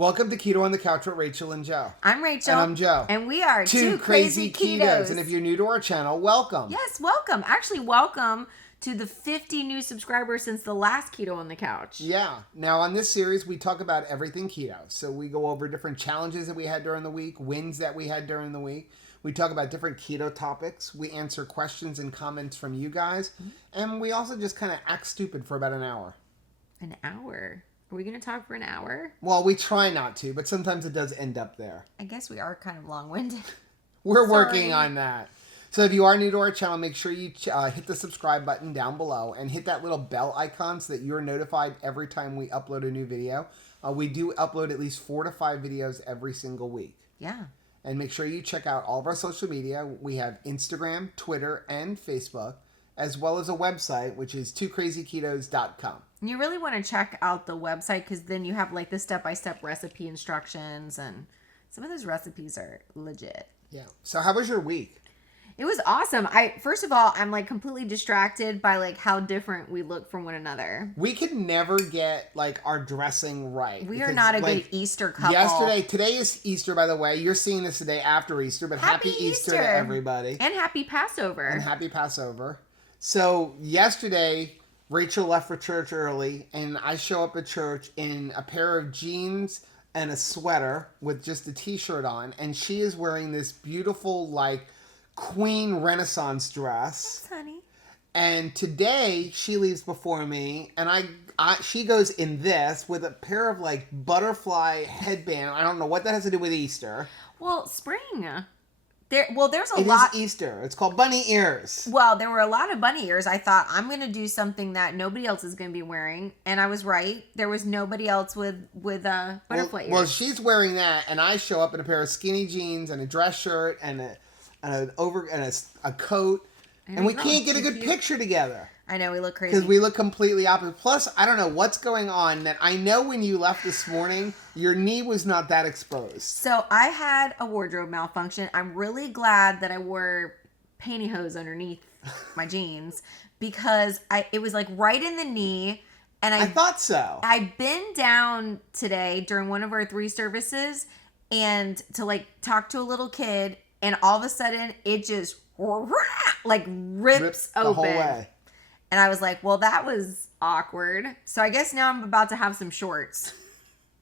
Welcome to Keto on the Couch with Rachel and Joe. I'm Rachel. And I'm Joe. And we are two crazy ketos. And if you're new to our channel, welcome. Yes, welcome. Actually, welcome to the 50 new subscribers since the last Keto on the Couch. Yeah. Now, on this series, we talk about everything keto. So we go over different challenges that we had during the week, wins that we had during the week. We talk about different keto topics. We answer questions and comments from you guys. And we also just kind of act stupid for about an hour. An hour? Are we going to talk for an hour? Well, we try not to, but sometimes it does end up there. I guess we are kind of long-winded. We're working on that. So if you are new to our channel, make sure you hit the subscribe button down below and hit that little bell icon so that you're notified every time we upload a new video. We do upload at least 4 to 5 videos every single week. Yeah. And make sure you check out all of our social media. We have Instagram, Twitter, and Facebook, as well as a website, which is twocrazyketos.com. You really want to check out the website because then you have like the step-by-step recipe instructions, and some of those recipes are legit. Yeah. So how was your week? It was awesome. First of all, I'm like completely distracted by like how different we look from one another. We could never get like our dressing right. We are not a good Easter couple. Today is Easter, by the way. You're seeing this the day after Easter, but happy Easter to everybody. And happy Passover. And happy Passover. So yesterday, Rachel left for church early, and I show up at church in a pair of jeans and a sweater with just a t-shirt on, and she is wearing this beautiful like Queen Renaissance dress. Thanks, honey. And today she leaves before me, and she goes in this with a pair of like butterfly headband. I don't know what that has to do with Easter. Well, spring. There's a lot. It is Easter. It's called bunny ears. Well, there were a lot of bunny ears. I thought I'm going to do something that nobody else is going to be wearing, and I was right. There was nobody else with butterfly ears. Well, she's wearing that, and I show up in a pair of skinny jeans and a dress shirt and a coat, and we can't get a good picture together. I know, we look crazy. Because we look completely opposite. Plus, I don't know what's going on. That I know when you left this morning, your knee was not that exposed. So I had a wardrobe malfunction. I'm really glad that I wore pantyhose underneath my jeans because it was like right in the knee. And I thought so. I bent down today during one of our 3 services and to like talk to a little kid, and all of a sudden it just like rips open. The whole way. And I was like, well, that was awkward. So I guess now I'm about to have some shorts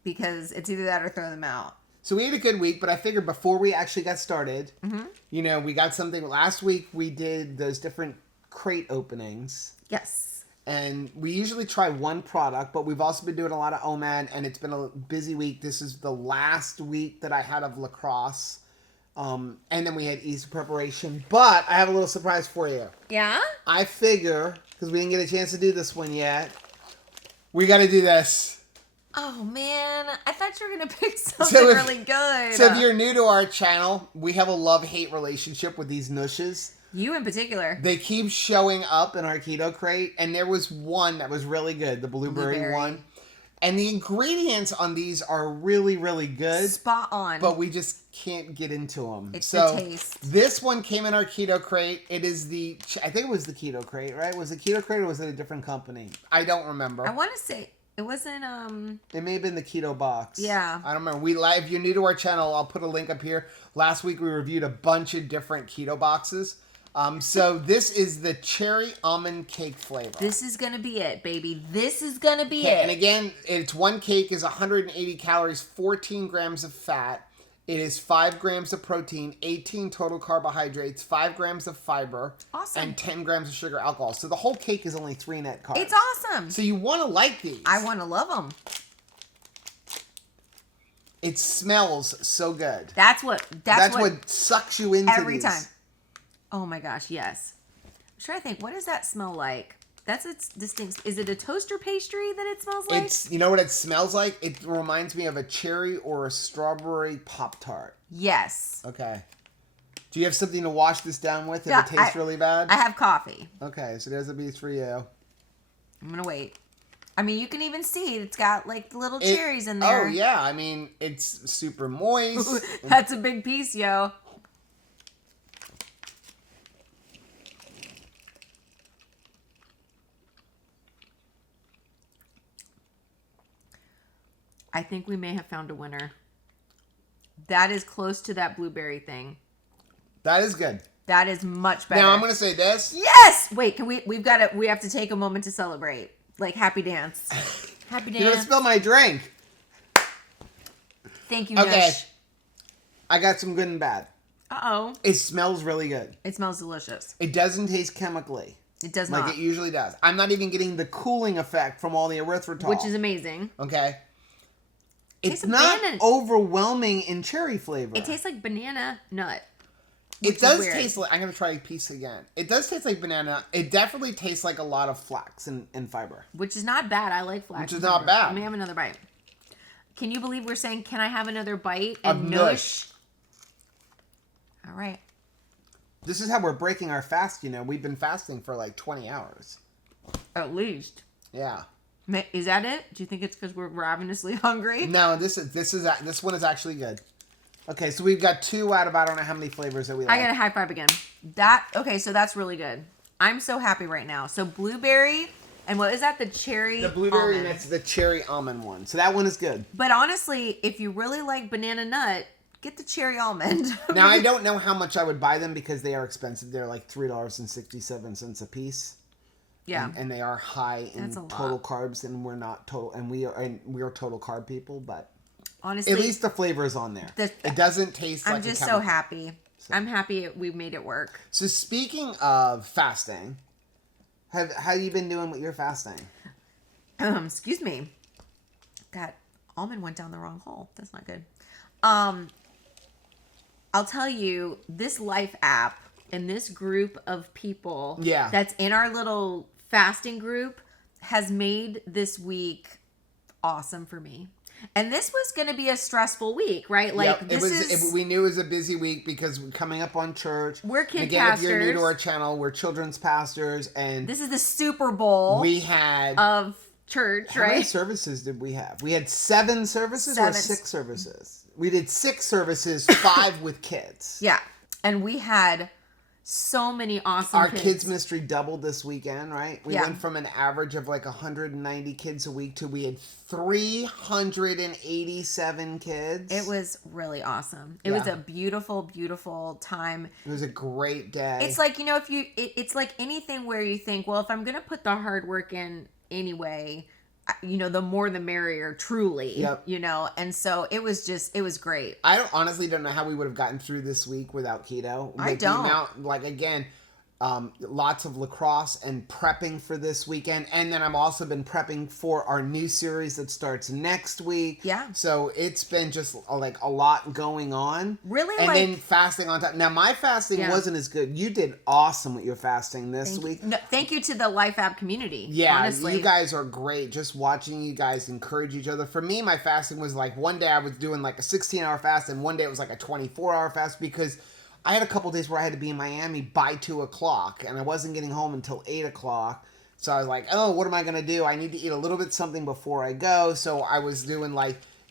because it's either that or throw them out. So we had a good week, but I figured before we actually got started, we got something. Last week we did those different crate openings. Yes. And we usually try one product, but we've also been doing a lot of OMAD, and it's been a busy week. This is the last week that I had of lacrosse. And then we had Easter preparation. But I have a little surprise for you. Yeah? I figure, because we didn't get a chance to do this one yet, we got to do this. Oh, man. I thought you were going to pick something really good. So if you're new to our channel, we have a love-hate relationship with these Nushes. You in particular. They keep showing up in our keto crate, and there was one that was really good, the blueberry one. And the ingredients on these are really, really good. Spot on. But we just can't get into them. It's the taste. This one came in our keto crate. It is I think it was the keto crate, right? Was it keto crate or was it a different company? I don't remember. I want to say it wasn't, It may have been the keto box. Yeah. I don't remember. If you're new to our channel, I'll put a link up here. Last week we reviewed a bunch of different keto boxes. So this is the cherry almond cake flavor. This is going to be it, baby. This is going to be it. And again, it's one cake is 180 calories, 14 grams of fat. It is 5 grams of protein, 18 total carbohydrates, 5 grams of fiber, and 10 grams of sugar alcohol. So the whole cake is only 3 net carbs. It's awesome. So you want to like these. I want to love them. It smells so good. That's what sucks you into every these. time. Oh my gosh, yes. I'm trying to think, what does that smell like? That's its distinct. Is it a toaster pastry that it smells like? You know what it smells like? It reminds me of a cherry or a strawberry Pop-Tart. Yes. Okay. Do you have something to wash this down with if it tastes really bad? I have coffee. Okay, so there's a piece for you. I'm going to wait. I mean, you can even see it's got like the little cherries in there. Oh, yeah. I mean, it's super moist. That's a big piece, yo. I think we may have found a winner. That is close to that blueberry thing. That is good. That is much better. Now I'm going to say this. Yes! Wait, we have to take a moment to celebrate. Like, happy dance. Happy dance. You're going to spill my drink. Thank you, Okay. Nush. I got some good and bad. Uh-oh. It smells really good. It smells delicious. It doesn't taste chemically. It does not. Like it usually does. I'm not even getting the cooling effect from all the erythritol. Which is amazing. Okay. It's Tastes not banana. overwhelming in cherry flavor. It tastes like banana nut. It does taste like... I'm going to try a piece again. It does taste like banana. It definitely tastes like a lot of flax and fiber. Which is not bad. I like flax. Which is not bad. Let me have another bite. Can you believe we're saying, can I have another bite? Of And Nush. All right. This is how we're breaking our fast, you know. We've been fasting for like 20 hours. At least. Yeah. Is that it? Do you think it's because we're ravenously hungry? No, this one is actually good. Okay, so we've got 2 out of I don't know how many flavors that we like. I got a high five again. Okay, so that's really good. I'm so happy right now. So blueberry, and what is that? The cherry The blueberry, almond. and that's the cherry almond one. So that one is good. But honestly, if you really like banana nut, get the cherry almond. Now, I don't know how much I would buy them because they are expensive. They're like $3.67 a piece. Yeah. And they are high in That's a total lot. carbs, and we're not total, and we are total carb people, but Honestly, at least the flavor is on there. It doesn't taste like I'm just a so chemical. happy. I'm happy we made it work. So speaking of fasting, how you been doing with your fasting? Excuse me. That almond went down the wrong hole. That's not good. I'll tell you, this Life app and this group of people that's in our little fasting group has made this week awesome for me. And this was going to be a stressful week, right? Like we knew it was a busy week because we're coming up on church. We're kid Again, pastors. if you're new to our channel, we're children's pastors, and this is the Super Bowl we had of church, how many right? services did we have? We had 7 services or 7. 6 services? We did 6 services, 5 with kids. Yeah. And we had so many awesome Our kids ministry doubled this weekend, right? We Yeah. went from an average of like 190 kids a week to we had 387 kids. It was really awesome. It was a beautiful, beautiful time. It was a great day. It's like, it's like anything where you think, well, if I'm going to put the hard work in anyway, the more the merrier, truly. Yep. And so it was great. I honestly don't know how we would have gotten through this week without keto. I don't. The amount, again, lots of lacrosse and prepping for this weekend. And then I've also been prepping for our new series that starts next week. Yeah. So it's been just like a lot going on. Really? And then fasting on top. Now, my fasting wasn't as good. You did awesome with your fasting this week. No, thank you to the Life App community. Yeah, honestly. you guys are great. Just watching you guys encourage each other. For me, my fasting was like one day I was doing like a 16-hour fast, and one day it was like a 24-hour fast because I had a couple days where I had to be in Miami by 2 o'clock, and I wasn't getting home until 8 o'clock. So I was like, oh, what am I going to do? I need to eat a little bit something before I go. So I was doing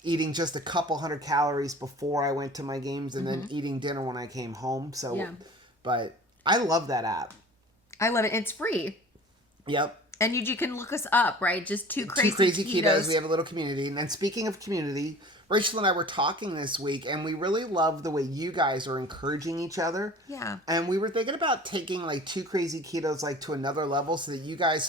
eating just a couple hundred calories before I went to my games, and then eating dinner when I came home. So, but I love that app. I love it. It's free. Yep. And you can look us up, right? Just two crazy ketos. We have a little community. And then speaking of community, Rachel and I were talking this week, and we really love the way you guys are encouraging each other. Yeah. And we were thinking about taking 2 crazy ketos to another level so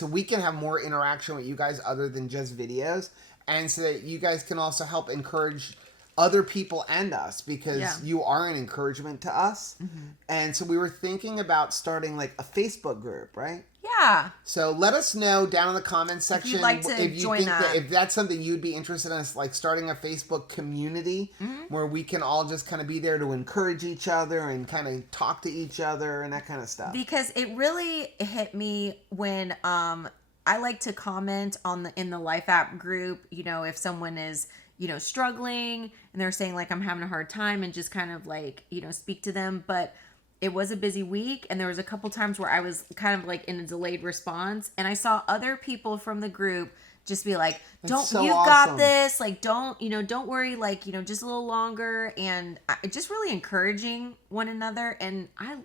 we can have more interaction with you guys other than just videos, and so that you guys can also help encourage other people and us, because you are an encouragement to us. Mm-hmm. And so we were thinking about starting a Facebook group, right? Yeah. So let us know down in the comments section if you'd like to join that. If that's something you'd be interested in, us starting a Facebook community where we can all just kind of be there to encourage each other and kind of talk to each other and that kind of stuff. Because it really hit me when I like to comment in the Life App group, if someone is struggling and they're saying I'm having a hard time, and just kind of speak to them. But it was a busy week, and there was a couple times where I was kind of in a delayed response, and I saw other people from the group just be like, you've got this, don't worry, just a little longer, and just really encouraging one another. And I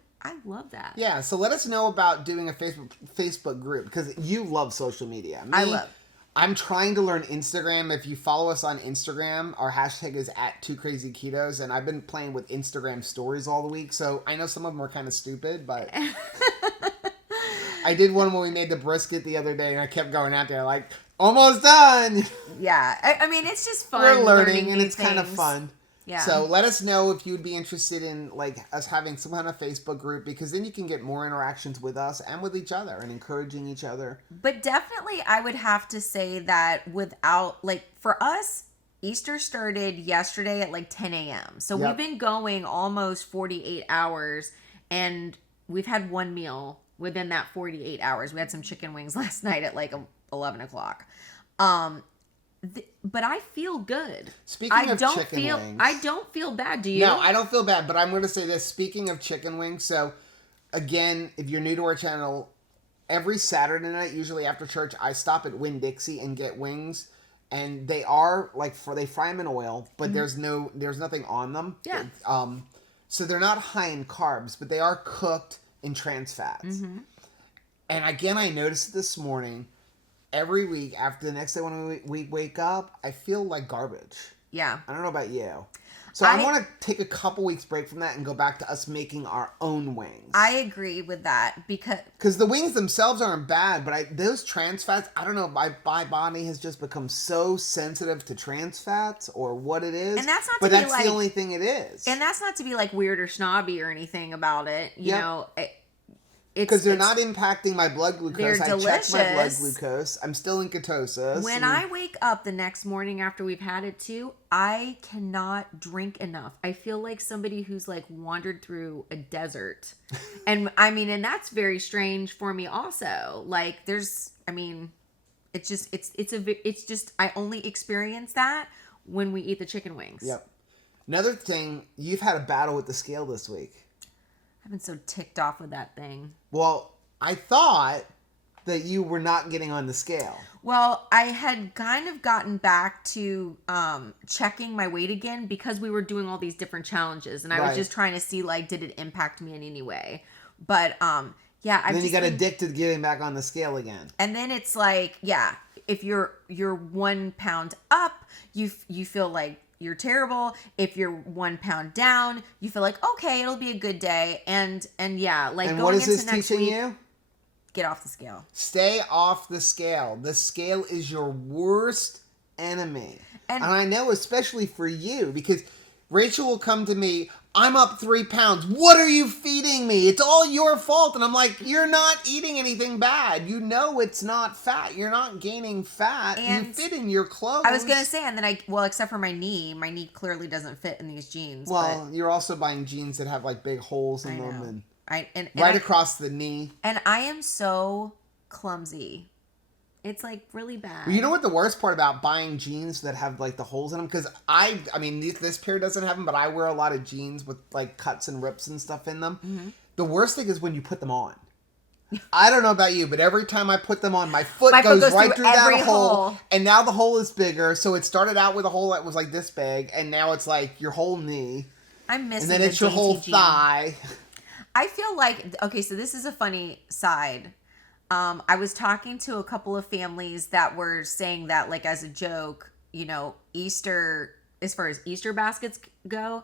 love that. Yeah. So let us know about doing a Facebook group, because you love social media. I love. I'm trying to learn Instagram. If you follow us on Instagram, our hashtag is @2crazyketos, and I've been playing with Instagram stories all the week. So I know some of them are kind of stupid, but I did one when we made the brisket the other day, and I kept going out there like, almost done. Yeah, I mean, it's just fun. We're learning and new it's kind of things. fun. Yeah. So let us know if you'd be interested in like us having some kind of Facebook group, because then you can get more interactions with us and with each other and encouraging each other. But definitely, I would have to say that without, like, for us, Easter started yesterday at like 10 a.m. So Yep. we've been going almost 48 hours, and we've had one meal within that 48 hours. We had some chicken wings last night at like 11 o'clock. But I feel good. Speaking of chicken wings. I don't feel bad. Do you? No, I don't feel bad, but I'm going to say this. Speaking of chicken wings, so again, if you're new to our channel, every Saturday night, usually after church, I stop at Winn-Dixie and get wings. And they are like they fry them in oil, but there's nothing on them. Yeah. So they're not high in carbs, but they are cooked in trans fats. And again, I noticed this morning. Every week after the next day when we wake up, I feel like garbage. Yeah. I don't know about you. So I want to take a couple weeks break from that and go back to us making our own wings. I agree with that because the wings themselves aren't bad, but those trans fats, I don't know, my body has just become so sensitive to trans fats or what it is. And that's not but to be that's the only thing it is. And that's not to be like weird or snobby or anything about it. You know, because they're not impacting my blood glucose. They're delicious. I checked my blood glucose. I'm still in ketosis. When I wake up the next morning after we've had it too, I cannot drink enough. I feel like somebody who's like wandered through a desert. And I mean, and that's very strange for me also. Like it's just, I only experience that when we eat the chicken wings. Yep. Another thing, you've had a battle with the scale this week. I've been so ticked off with that thing. Well, I thought that you were not getting on the scale. Well, I had kind of gotten back to checking my weight again because we were doing all these different challenges, and I was just trying to see, like, did it impact me in any way? But yeah, and then you got addicted to getting back on the scale again. And then it's like, yeah, if you're 1 pound up, you feel like you're terrible. If you're 1 pound down, you feel like, okay, it'll be a good day. And yeah, like, and going what is into this next teaching week, you? Get off the scale. Stay off the scale. The scale is your worst enemy. And I know, especially for you, because Rachel will come to me, I'm up 3 pounds. What are you feeding me? It's all your fault. And I'm like, you're not eating anything bad. You know it's not fat. You're not gaining fat. And you fit in your clothes. I was going to say, and then except for my knee clearly doesn't fit in these jeans. Well, you're also buying jeans that have like big holes in them and right across the knee. And I am so clumsy. It's like really bad. You know what the worst part about buying jeans that have like the holes in them? Because I mean, this pair doesn't have them, but I wear a lot of jeans with like cuts and rips and stuff in them. Mm-hmm. The worst thing is when you put them on. I don't know about you, but every time I put them on, my foot goes right through that hole. And now the hole is bigger. So it started out with a hole that was like this big, and now it's like your whole knee. I'm missing. And then it's your whole thigh. I feel like, okay, so this is a funny side. I was talking to a couple of families that were saying that, like, as a joke, you know, Easter, as far as Easter baskets go,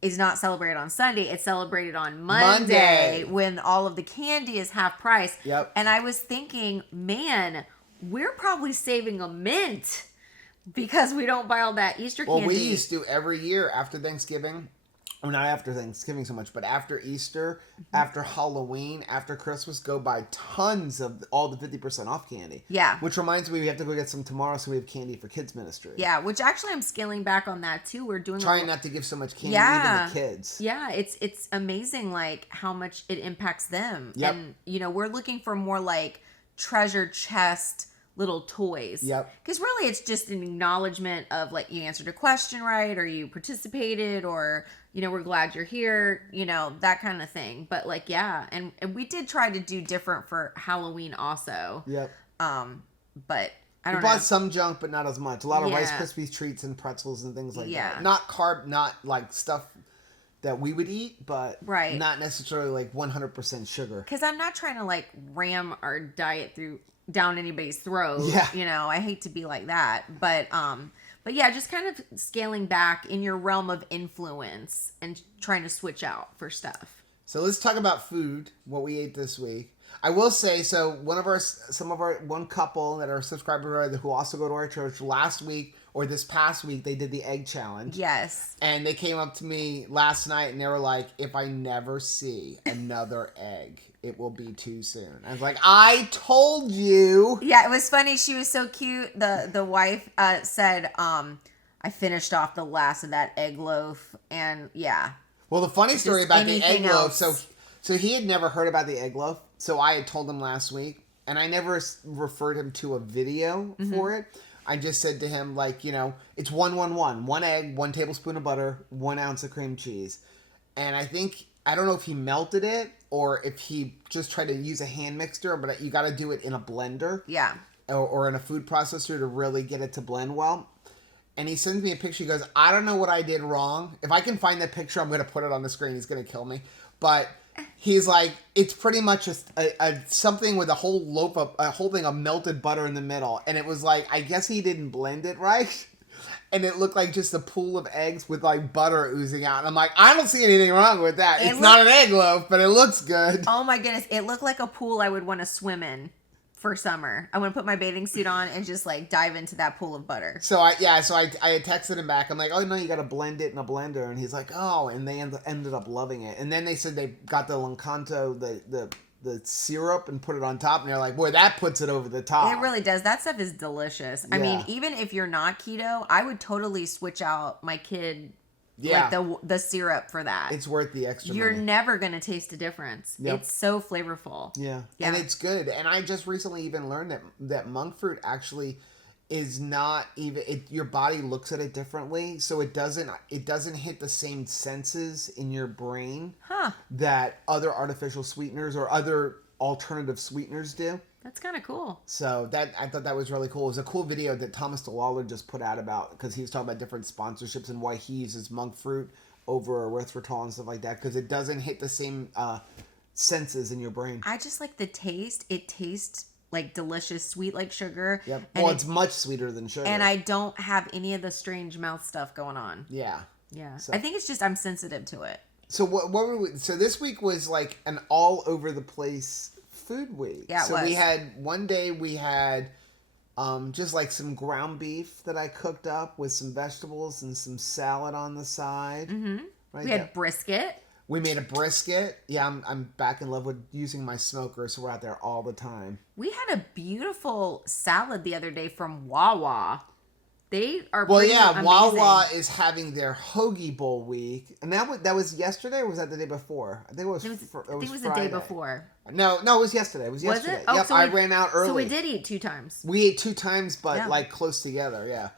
is not celebrated on Sunday. It's celebrated on Monday when all of the candy is half price. Yep. And I was thinking, man, we're probably saving a mint because we don't buy all that Easter candy. Well, we used to every year after Thanksgiving. Or not after Thanksgiving so much, but after Easter, after Halloween, after Christmas, go buy tons of all the 50% off candy. Yeah. Which reminds me, we have to go get some tomorrow so we have candy for kids ministry. Yeah, which actually I'm scaling back on that too. We're doing trying not to give so much candy even to kids. Yeah, it's amazing like how much it impacts them. Yep. And you know, we're looking for more like treasure chest little toys. Yep. Because really it's just an acknowledgement of like you answered a question right, or you participated, or you know, we're glad you're here, you know, that kind of thing. But like, yeah, and we did try to do different for Halloween also. Yep. But I don't know. We bought some junk, but not as much. A lot of Rice Krispies treats and pretzels and things like that. Not carb, not like stuff that we would eat, but not necessarily like 100% sugar. Because I'm not trying to like ram our diet through down anybody's throat. Yeah. You know, I hate to be like that, but yeah, just kind of scaling back in your realm of influence and trying to switch out for stuff. So let's talk about food, what we ate this week. I will say, so one couple that are subscribers who also go to our church last week or this past week, they did the egg challenge. Yes. And they came up to me last night and they were like, if I never see another egg, it will be too soon. I was like, I told you. Yeah, it was funny. She was so cute. The wife said, I finished off the last of that egg loaf. And yeah. Well, the funny story about the egg loaf, else. so he had never heard about the egg loaf. So I had told him last week, and I never referred him to a video for it. I just said to him, like, you know, it's 1-1-1. 1 egg, 1 tablespoon of butter, 1 ounce of cream cheese. And I don't know if he melted it or if he just tried to use a hand mixer, but you got to do it in a blender. Yeah. Or in a food processor to really get it to blend well. And he sends me a picture. He goes, I don't know what I did wrong. If I can find that picture, I'm going to put it on the screen. He's going to kill me. But he's like, it's pretty much a something with a whole thing of melted butter in the middle. And it was like, I guess he didn't blend it right. And it looked like just a pool of eggs with like butter oozing out. And I'm like, I don't see anything wrong with that. It's not an egg loaf, but it looks good. Oh my goodness. It looked like a pool I would want to swim in for summer. I want to put my bathing suit on and just like dive into that pool of butter. So I had texted him back. I'm like, oh no, you got to blend it in a blender. And he's like, oh, and they ended up loving it. And then they said they got the Lancanto, the syrup and put it on top. And they're like, boy, that puts it over the top. It really does. That stuff is delicious. I mean, even if you're not keto, I would totally switch out my kid. Yeah. Like the syrup for that. It's worth the extra You're money. never going to taste a difference. Yep. It's so flavorful. Yeah. And it's good. And I just recently even learned that monk fruit actually is not even your body looks at it differently, so it doesn't hit the same senses in your brain that other artificial sweeteners or other alternative sweeteners do. That's kind of cool. So I thought that was really cool. It was a cool video that Thomas DeLawler just put out about, because he was talking about different sponsorships and why he uses monk fruit over erythritol and stuff like that, because it doesn't hit the same senses in your brain. I just like the taste. It tastes like delicious, sweet like sugar. Yep. Well, it's much sweeter than sugar. And I don't have any of the strange mouth stuff going on. Yeah. Yeah. So, I think it's just I'm sensitive to it. So what were we? So this week was like an all over the place food week. Yeah, so we had one day we had just like some ground beef that I cooked up with some vegetables and some salad on the side. Mm-hmm. Right. We had brisket. We made a brisket. Yeah, I'm back in love with using my smoker, so we're out there all the time. We had a beautiful salad the other day from Wawa. They are amazing. Wawa is having their hoagie bowl week, and that was yesterday, or was that the day before? I think it was. I think it was the day before. No, it was yesterday. It was yesterday. Was it? Oh, yep, so I ran out early. So we did eat 2 times. We ate 2 times, but like close together. Yeah.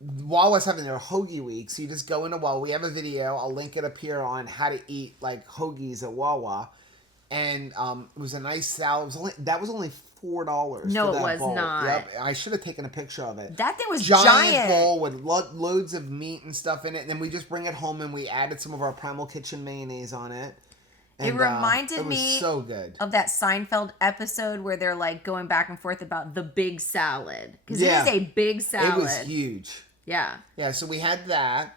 Wawa's having their hoagie week, so you just go into Wawa. We have a video. I'll link it up here on how to eat like hoagies at Wawa, and it was a nice salad. That was only $4. No, for that it was bowl. not. Yep, I should have taken a picture of it. That thing was giant bowl with loads of meat and stuff in it. And then we just bring it home and we added some of our Primal Kitchen mayonnaise on it. And, it reminded it was me so good. Of that Seinfeld episode where they're like going back and forth about the big salad, because it is a big salad. It was huge. Yeah. Yeah. So we had that.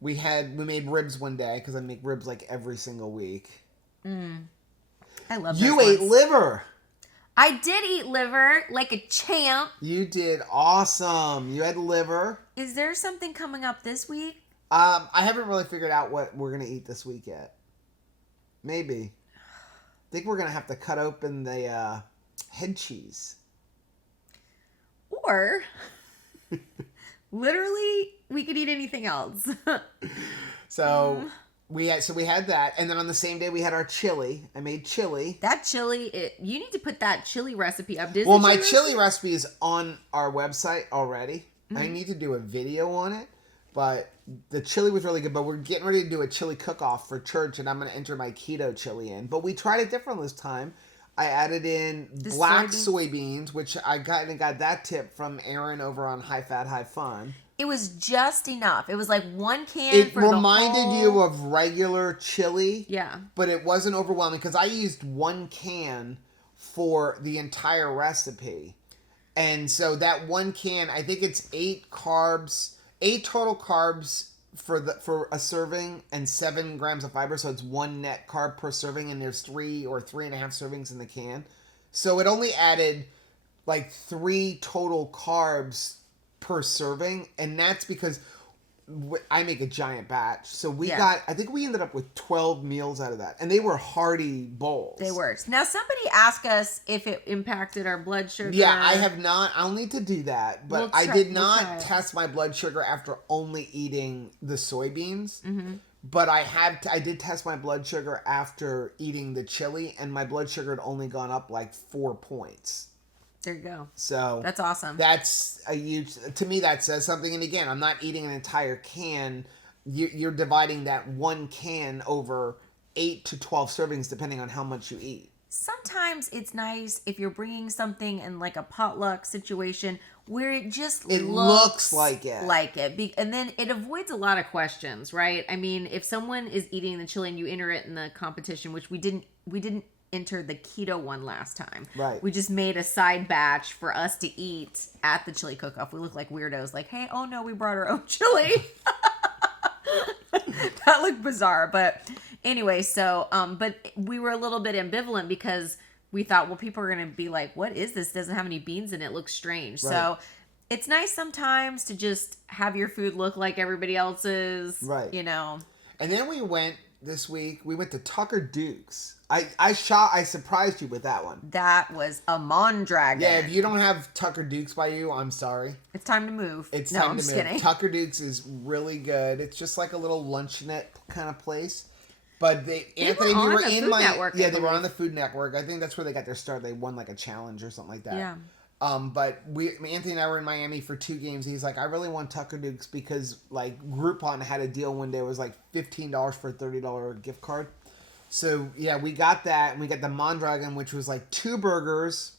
We made ribs one day because I make ribs like every single week. I love. You ate liver. I did eat liver like a champ. You did awesome. You had liver. Is there something coming up this week? I haven't really figured out what we're gonna eat this week yet. Maybe. I think we're gonna have to cut open the head cheese. Or literally, we could eat anything else. So. We had that, and then on the same day we had our chili. I made chili. That chili, you need to put that chili recipe up. Well, my chili recipe is on our website already. Mm-hmm. I need to do a video on it, but the chili was really good. But we're getting ready to do a chili cook-off for church, and I'm going to enter my keto chili in. But we tried it different this time. I added in black soybeans, which I got that tip from Aaron over on High Fat, High Fun. It was just enough. It was like 1 can for the whole... It reminded you of regular chili. Yeah. But it wasn't overwhelming because I used 1 can for the entire recipe. And so that one can, I think it's 8 total carbs for a serving and 7 grams of fiber. So it's 1 net carb per serving, and there's 3 or 3.5 servings in the can. So it only added like 3 total carbs per serving, and that's because I make a giant batch. So I think we ended up with 12 meals out of that. And they were hearty bowls. They were. Now, somebody asked us if it impacted our blood sugar. Yeah, I have not. I'll need to do that. But I did not test my blood sugar after only eating the soybeans. Mm-hmm. But I did test my blood sugar after eating the chili, and my blood sugar had only gone up like 4 points. There you go. So that's awesome. That's a huge, to me that says something. And again, I'm not eating an entire can. You're dividing that 1 can over 8 to 12 servings depending on how much you eat. Sometimes it's nice if you're bringing something in like a potluck situation where it just looks like it. And then it avoids a lot of questions, right? I mean, if someone is eating the chili and you enter it in the competition, which we didn't enter the keto one last time. Right. We just made a side batch for us to eat at the chili cook-off. We look like weirdos, like, hey, oh no, we brought our own chili. That looked bizarre, but anyway, so but we were a little bit ambivalent because we thought, well, people are gonna be like, what is this? It doesn't have any beans in it. It looks strange. Right. So it's nice sometimes to just have your food look like everybody else's. Right. You know. And then we went to Tucker Duke's. I surprised you with that one. That was a Mondragon. Yeah, if you don't have Tucker Duke's by you, I'm sorry. It's time to move. I'm just kidding. Tucker Duke's is really good. It's just like a little luncheonette kind of place. But Anthony, we were in my Network, yeah, they were on the Food Network. I think that's where they got their start. They won like a challenge or something like that. Yeah. But Anthony and I were in Miami for 2 games. He's like, I really want Tucker Duke's because like Groupon had a deal one day. It was like $15 for a $30 gift card. So yeah, we got that, and we got the Mondragon, which was like 2 burgers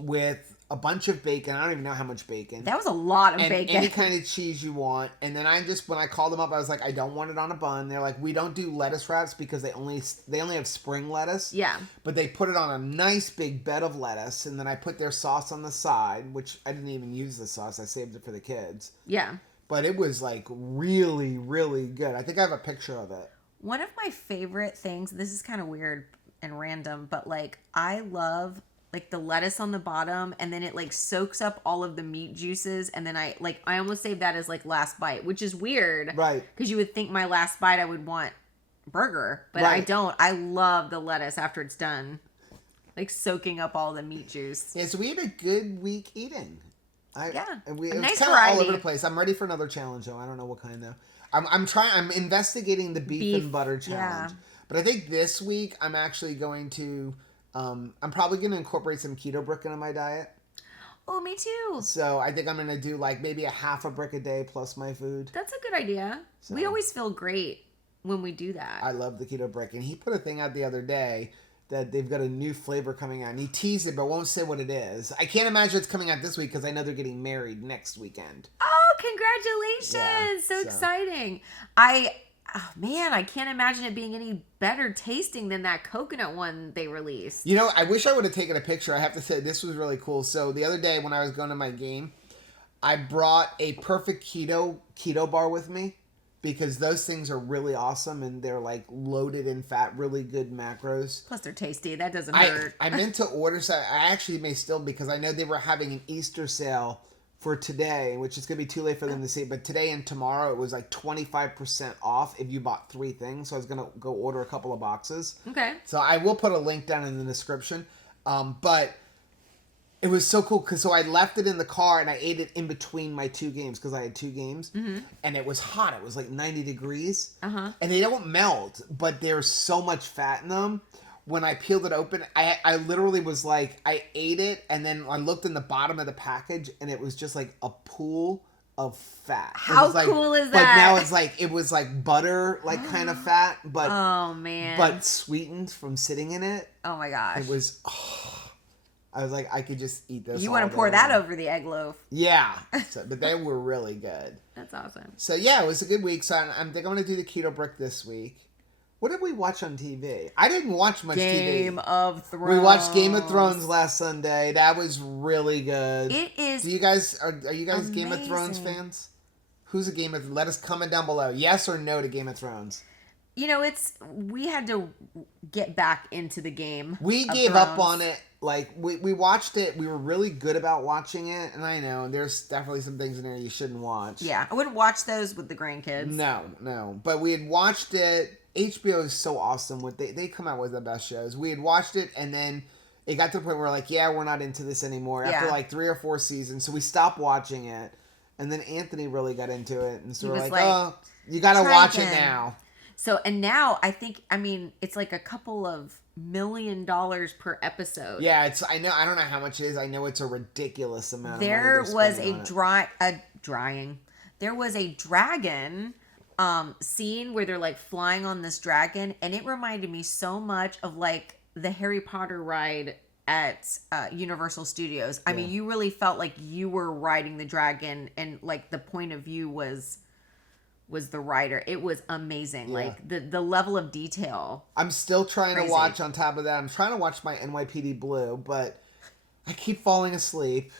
with a bunch of bacon. I don't even know how much bacon. That was a lot of bacon. Any kind of cheese you want. And then when I called them up, I was like, I don't want it on a bun. They're like, we don't do lettuce wraps because they only have spring lettuce. Yeah. But they put it on a nice big bed of lettuce, and then I put their sauce on the side, which I didn't even use the sauce. I saved it for the kids. Yeah. But it was like really, really good. I think I have a picture of it. One of my favorite things, this is kind of weird and random, but like I love like the lettuce on the bottom, and then it like soaks up all of the meat juices, and then I almost save that as like last bite, which is weird. Right. Because you would think my last bite I would want burger, but right. I don't. I love the lettuce after it's done. Like soaking up all the meat juice. Yeah, so we had a good week eating. It was nice kind variety. of all over the place. I'm ready for another challenge though. I don't know what kind though. I'm investigating the beef and butter challenge. Yeah. But I think this week I'm actually going to I'm probably going to incorporate some keto brick into my diet. Oh, me too. So I think I'm going to do like maybe a half a brick a day plus my food. That's a good idea. So, we always feel great when we do that. I love the keto brick. And he put a thing out the other day that they've got a new flavor coming out. And he teased it, but won't say what it is. I can't imagine it's coming out this week because I know they're getting married next weekend. Oh, congratulations. Yeah, so exciting. Oh man, I can't imagine it being any better tasting than that coconut one they released. You know, I wish I would have taken a picture. I have to say, this was really cool. So the other day when I was going to my game, I brought a perfect keto bar with me because those things are really awesome and they're like loaded in fat, really good macros. Plus they're tasty. That doesn't hurt. I meant to order, so I actually may still, because I know they were having an Easter sale for today, which is going to be too late for them to see. But today and tomorrow, it was like 25% off if you bought 3 things. So I was going to go order a couple of boxes. Okay. So I will put a link down in the description. But it was so cool because I left it in the car and I ate it in between my 2 games because I had 2 games. Mm-hmm. And it was hot. It was like 90 degrees. Uh-huh. And they don't melt, but there's so much fat in them. When I peeled it open, I literally was like, I ate it, and then I looked in the bottom of the package, and it was just like a pool of fat. How cool is that? But now it's like, it was like butter, like kind of fat, but oh man, but sweetened from sitting in it. Oh my gosh. It was, I was like, I could just eat this. You want to pour that over the egg loaf. Yeah. But they were really good. That's awesome. So yeah, it was a good week. So I think I'm going to do the keto brick this week. What did we watch on TV? I didn't watch much Game TV. of Thrones. We watched Game of Thrones last Sunday. That was really good. It is. Do you guys are you guys Game of Thrones amazing. fans? Who's a Game of? Let us comment down below. Yes or no to Game of Thrones. You know, we had to get back into the game. We gave up on it. Like we watched it. We were really good about watching it, and I know there's definitely some things in there you shouldn't watch. Yeah, I wouldn't watch those with the grandkids. No. But we had watched it. HBO is so awesome. They come out with the best shows. We had watched it, and then it got to the point where like, yeah, we're not into this anymore. After like 3 or 4 seasons, so we stopped watching it. And then Anthony really got into it, and so we're like, oh, you got to watch it now. So, and now I mean, it's like a couple of $1 million per episode. Yeah, I don't know how much it is. I know it's a ridiculous amount. There of money was there was a dragon scene where they're like flying on this dragon, and it reminded me so much of like the Harry Potter ride at Universal Studios. I mean, you really felt like you were riding the dragon, and like the point of view was the rider. It was amazing. Yeah. Like the level of detail. I'm still trying to watch on top of that. I'm trying to watch my NYPD Blue, but I keep falling asleep.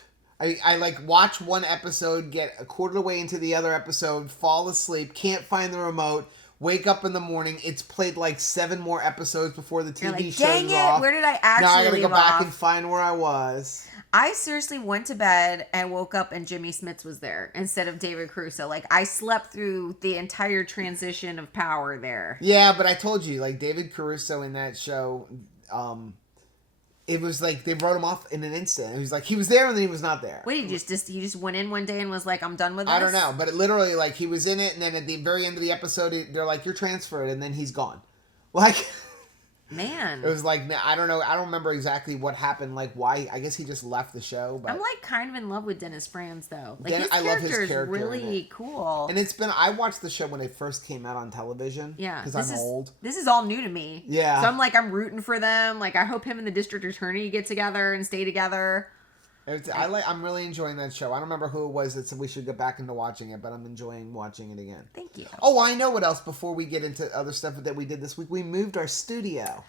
I like watch one episode, get a quarter of the way into the other episode, fall asleep, can't find the remote, wake up in the morning. It's played like 7 more episodes before the TV shows off. Where did I actually Now I gotta go back off? and find where I was. I seriously went to bed and woke up and Jimmy Smits was there instead of David Caruso. Like, I slept through the entire transition of power there. Yeah, but I told you, like, David Caruso in that show, it was like they wrote him off in an instant. It was like he was there and then he was not there. What, he just went in one day and was like, I'm done with this? I don't know, but it literally, like, he was in it, and then at the very end of the episode, they're like, you're transferred, and then he's gone. Like... Man. It was like, I don't know. I don't remember exactly what happened. Like, why. I guess he just left the show. But I'm like kind of in love with Dennis Franz, though. Like, I love his character. Really cool. And I watched the show when it first came out on television. Yeah. Because I'm old. This is all new to me. Yeah. So I'm rooting for them. Like, I hope him and the district attorney get together and stay together. I'm really enjoying that show. I don't remember who it was that said we should get back into watching it, but I'm enjoying watching it again. Thank you. Oh, I know what else before we get into other stuff that we did this week. We moved our studio.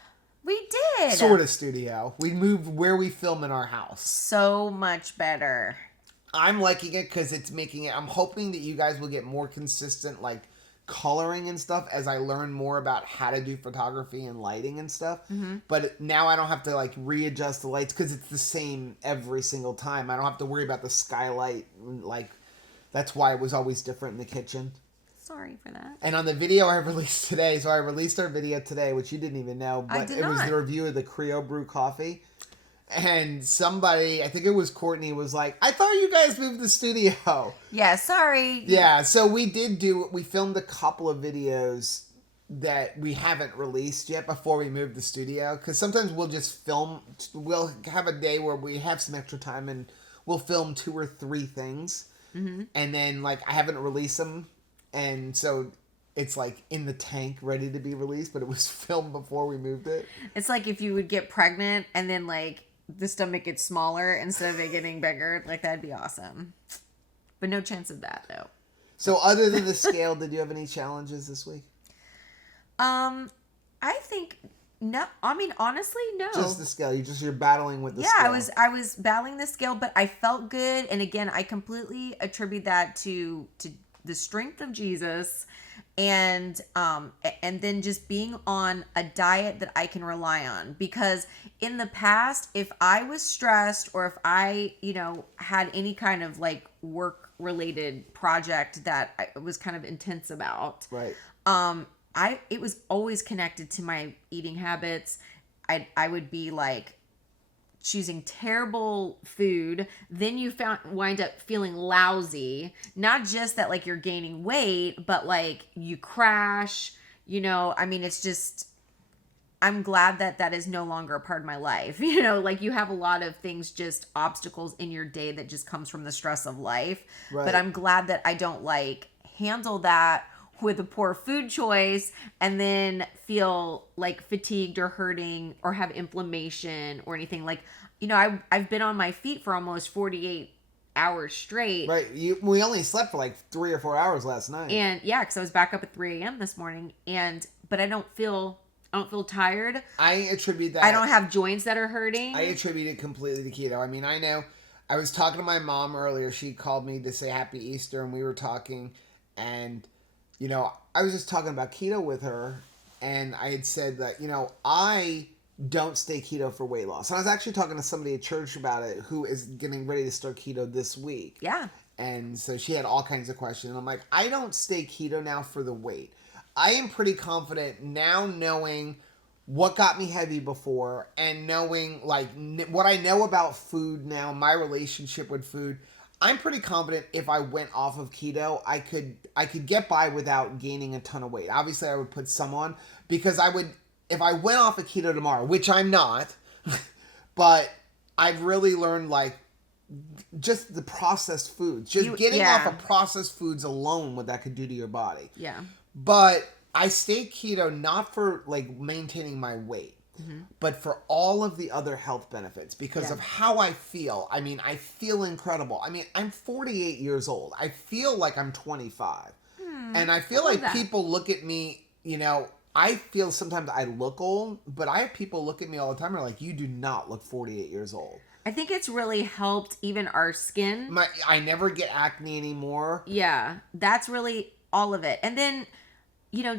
We did. Sort of studio. We moved where we film in our house. So much better. I'm liking it because it's making it... I'm hoping that you guys will get more consistent, like, coloring and stuff as I learn more about how to do photography and lighting and stuff. Mm-hmm. But now I don't have to, like, readjust the lights because it's the same every single time. I don't have to worry about the skylight. Like, that's why it was always different in the kitchen. Sorry for that. And on the video I released today, so I released our video today, which you didn't even know, but it was the review of the Creole Brew coffee. And somebody, I think it was Courtney, was like, I thought you guys moved the studio. Yeah, sorry. Yeah, so we filmed a couple of videos that we haven't released yet before we moved the studio. Because sometimes we'll have a day where we have some extra time and we'll film 2 or 3 things. Mm-hmm. And then, like, I haven't released them. And so it's like in the tank ready to be released, but it was filmed before we moved it. It's like if you would get pregnant and then like the stomach gets smaller instead of it getting bigger. Like, that'd be awesome. But no chance of that, though. So other than the scale, did you have any challenges this week? I think no. I mean, honestly, no. Just the scale. You're battling with the scale. Yeah, I was battling the scale, but I felt good. And again, I completely attribute that to the strength of Jesus, and then just being on a diet that I can rely on. Because in the past, if I was stressed or if I, had any kind of like work related project that I was kind of intense about, right? It was always connected to my eating habits. I would be like choosing terrible food, then you wind up feeling lousy. Not just that like you're gaining weight, but like you crash, I mean, it's just, I'm glad that is no longer a part of my life. Like you have a lot of things, just obstacles in your day that just comes from the stress of life. Right. But I'm glad that I don't like handle that with a poor food choice and then feel like fatigued or hurting or have inflammation or anything. Like, I've been on my feet for almost 48 hours straight. Right. We only slept for like 3 or 4 hours last night. And yeah, because I was back up at 3 a.m. this morning, but I don't feel tired. I attribute that. I don't have joints that are hurting. I attribute it completely to keto. I mean, I know. I was talking to my mom earlier. She called me to say Happy Easter, and we were talking, and I was just talking about keto with her, and I had said that I don't stay keto for weight loss. And I was actually talking to somebody at church about it who is getting ready to start keto this week. Yeah. And so she had all kinds of questions. And I'm like, I don't stay keto now for the weight. I am pretty confident now, knowing what got me heavy before and knowing what I know about food now, my relationship with food. I'm pretty confident if I went off of keto, I could get by without gaining a ton of weight. Obviously, I would put some on, because if I went off of keto tomorrow, which I'm not, but I've really learned just the processed foods, getting off of processed foods alone, what that could do to your body. Yeah. But I stay keto not for maintaining my weight, but for all of the other health benefits, because of how I feel. I mean, I feel incredible. I mean, I'm 48 years old. I feel like I'm 25. And I feel like people look at me, I feel sometimes I look old, but I have people look at me all the time and are like, you do not look 48 years old. I think it's really helped even our skin. I never get acne anymore. Yeah, that's really all of it. And then,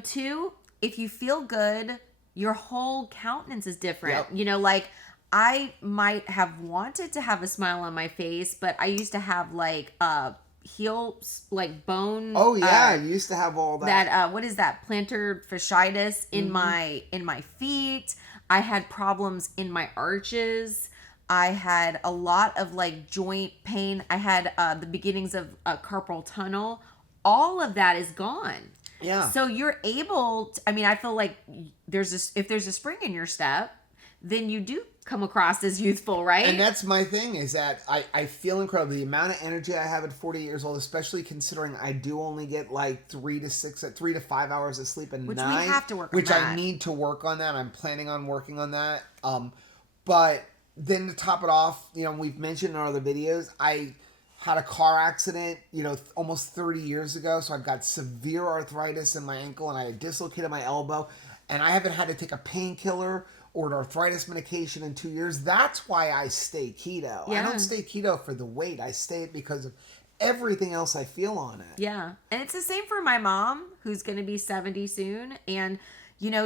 too, if you feel good, your whole countenance is different. Yep. I might have wanted to have a smile on my face, but I used to have heel bone. Oh yeah, you used to have all that. That what is that? Plantar fasciitis in my feet. I had problems in my arches. I had a lot of joint pain. I had the beginnings of a carpal tunnel. All of that is gone. Yeah. So you're able to, I feel like if there's a spring in your step, then you do come across as youthful, right? And that's my thing, is that I feel incredible. The amount of energy I have at 40 years old, especially considering I do only get 3 to 5 hours of sleep a night. Which we have to work on. Which I need to work on that. I'm planning on working on that. But then to top it off, we've mentioned in our other videos, I had a car accident, almost 30 years ago. So I've got severe arthritis in my ankle, and I had dislocated my elbow, and I haven't had to take a painkiller or an arthritis medication in 2 years. That's why I stay keto. Yeah. I don't stay keto for the weight. I stay it because of everything else I feel on it. Yeah. And it's the same for my mom, who's going to be 70 soon. And,